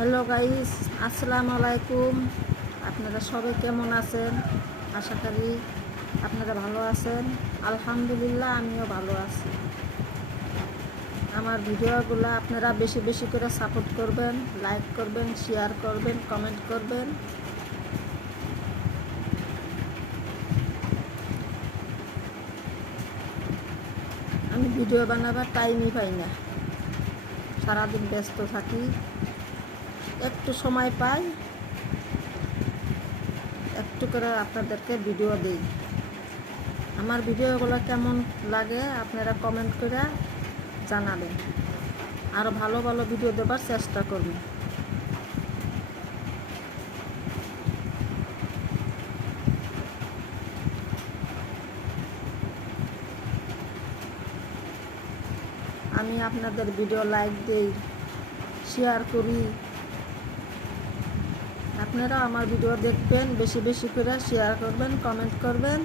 Hello guys, আসসালামু আলাইকুম। আপনারা সবাই কেমন আছেন? আশা করি আপনারা ভালো আছেন। আলহামদুলিল্লাহ, আমিও ভালো আছি। আমার ভিডিওগুলো আপনারা বেশি বেশি করে সাপোর্ট করবেন, লাইক করবেন, শেয়ার করবেন, কমেন্ট করবেন। আমি ভিডিও বানাবার টাইমই পাই না, সারাদিন ব্যস্ত থাকি। একটু সময় পাই, একটু করে আপনাদেরকে ভিডিও দিই। আমার ভিডিওগুলো কেমন লাগে আপনারা কমেন্ট করে জানাবেন। আরও ভালো ভালো ভিডিও দেবার চেষ্টা করব। আমি আপনাদের ভিডিও লাইক দিই, শেয়ার করি। আপনারা আমার ভিডিও দেখবেন, বেশি বেশি করে শেয়ার করবেন, কমেন্ট করবেন।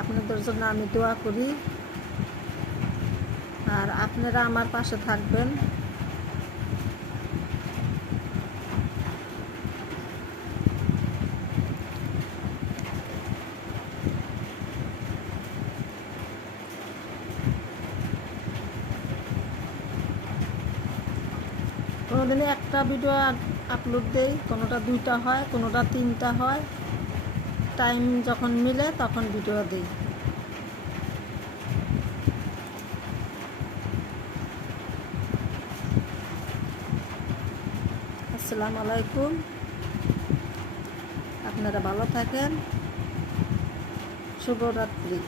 আপনাদের জন্য আমি দোয়া করি, আর আপনারা আমার পাশে থাকবেন। কোনোদিনই একটা ভিডিও আপলোড দেই, কোনোটা 2টা হয়, কোনোটা 3টা হয়। টাইম যখন মিলে তখন ভিডিও দিই। আসসালামু আলাইকুম। আপনারা ভালো থাকেন। শুভরাত্রি।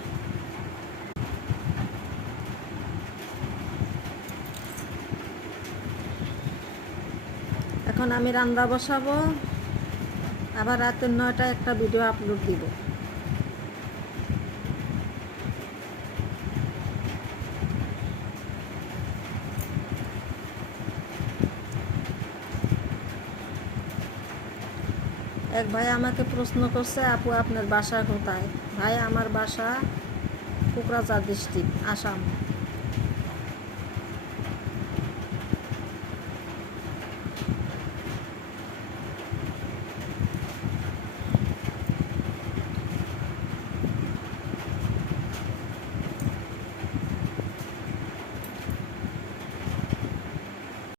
এখন আমি রান্না বসাবো, আবার রাতের 9টায় একটা ভিডিও আপলোড দিব। এক ভাই আমাকে প্রশ্ন করছে, আপু আপনার বাসা কোথায়? ভাই, আমার বাসা কোকরাঝাড় ডিস্ট্রিক্ট, আসাম।